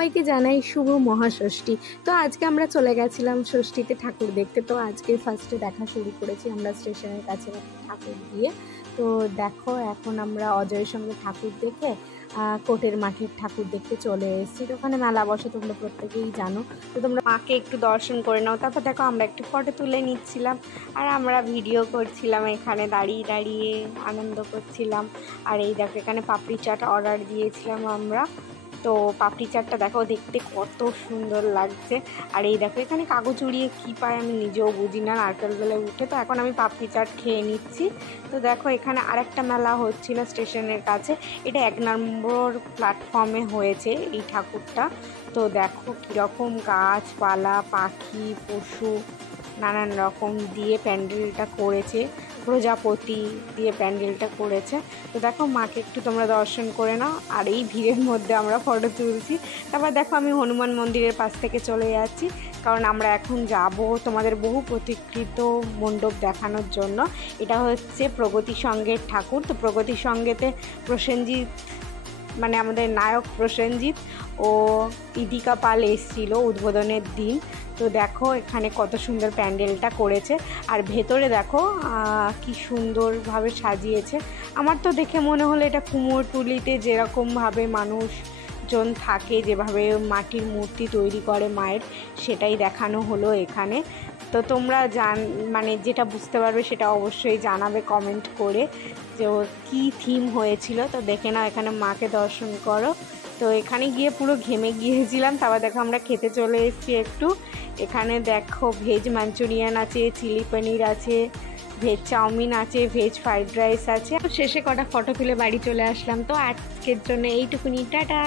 সবাইকে জানাই শুভ মহাষষ্ঠী। তো আজকে আমরা চলে গেছিলাম ষষ্ঠীতে ঠাকুর দেখতে। তো আজকে ফার্স্টে দেখা শুরু করেছি আমরা স্টেশনের কাছে ঠাকুর দিয়ে। তো দেখো এখন আমরা অজয়ের সঙ্গে ঠাকুর দেখে কোটের মাঠের ঠাকুর দেখতে চলে এসেছি। তো ওখানে মেলা বসে, তোমরা প্রত্যেকেই জানো। তো তোমরা মাকে একটু দর্শন করে নাও। তারপর দেখো আমরা একটু ফটো তুলে নিচ্ছিলাম আর আমরা ভিডিও করছিলাম, এখানে দাঁড়িয়ে দাঁড়িয়ে আনন্দ করছিলাম। আর এই দেখো এখানে পাপড়ি চাট অর্ডার দিয়েছিলাম আমরা। তো পাপড়ি চাটটা দেখো দেখতে কত সুন্দর লাগছে। আর এই দেখো এখানে কাগজ উড়িয়ে কী পায় আমি নিজেও বুঝি না, নারকেল বেলায় উঠে। তো এখন আমি পাপড়ি চাট খেয়ে নিচ্ছি। তো দেখো এখানে আরেকটা মেলা হচ্ছিল স্টেশনের কাছে, এটা 1 নম্বর প্ল্যাটফর্মে হয়েছে এই ঠাকুরটা। তো দেখো কীরকম গাছপালা, পাখি, পশু নানান রকম দিয়ে প্যান্ডেলটা করেছে, প্রজাপতি দিয়ে প্যান্ডেলটা করেছে। তো দেখো মাকে একটু তোমরা দর্শন করে নাও। আর এই ভিড়ের মধ্যে আমরা ফটো তুলছি। তারপর দেখো আমি হনুমান মন্দিরের পাশ থেকে চলে যাচ্ছি, কারণ আমরা এখন যাব তোমাদের বহু প্রতীক্ষিত মণ্ডপ দেখানোর জন্য। এটা হচ্ছে প্রগতি সংঘের ঠাকুর। তো প্রগতি সংঘেতে প্রসেনজিৎ, মানে আমাদের নায়ক প্রসেনজিৎ ও ইদিকা পাল এসেছিল উদ্বোধনের দিন। তো দেখো এখানে কত সুন্দর প্যান্ডেলটা করেছে। আর ভেতরে দেখো কি সুন্দরভাবে সাজিয়েছে। আমার তো দেখে মনে হলো এটা কুমোরটুলিতে যেরকমভাবে মানুষজন থাকে, যেভাবে মাটির মূর্তি তৈরি করে মায়ের, সেটাই দেখানো হলো এখানে। তো তোমরা মানে যেটা বুঝতে পারবে সেটা অবশ্যই জানাবে কমেন্ট করে যে ও কী থিম হয়েছিল। তো দেখে নাও, এখানে মাকে দর্শন করো। তো এখানে গিয়ে পুরো ঘেমে গিয়েছিলাম। তারপর দেখো আমরা খেতে চলে এসেছি একটু। এখানে দেখো ভেজ মাঞ্চুরিয়ান আছে, চিলি পনির আছে, ভেজ চাউমিন আছে, ভেজ ফ্রাইড রাইস আছে। শেষে কটা ফটো তুলে বাড়ি চলে আসলাম। তো আজকের জন্য এইটুকুনি, টাটা।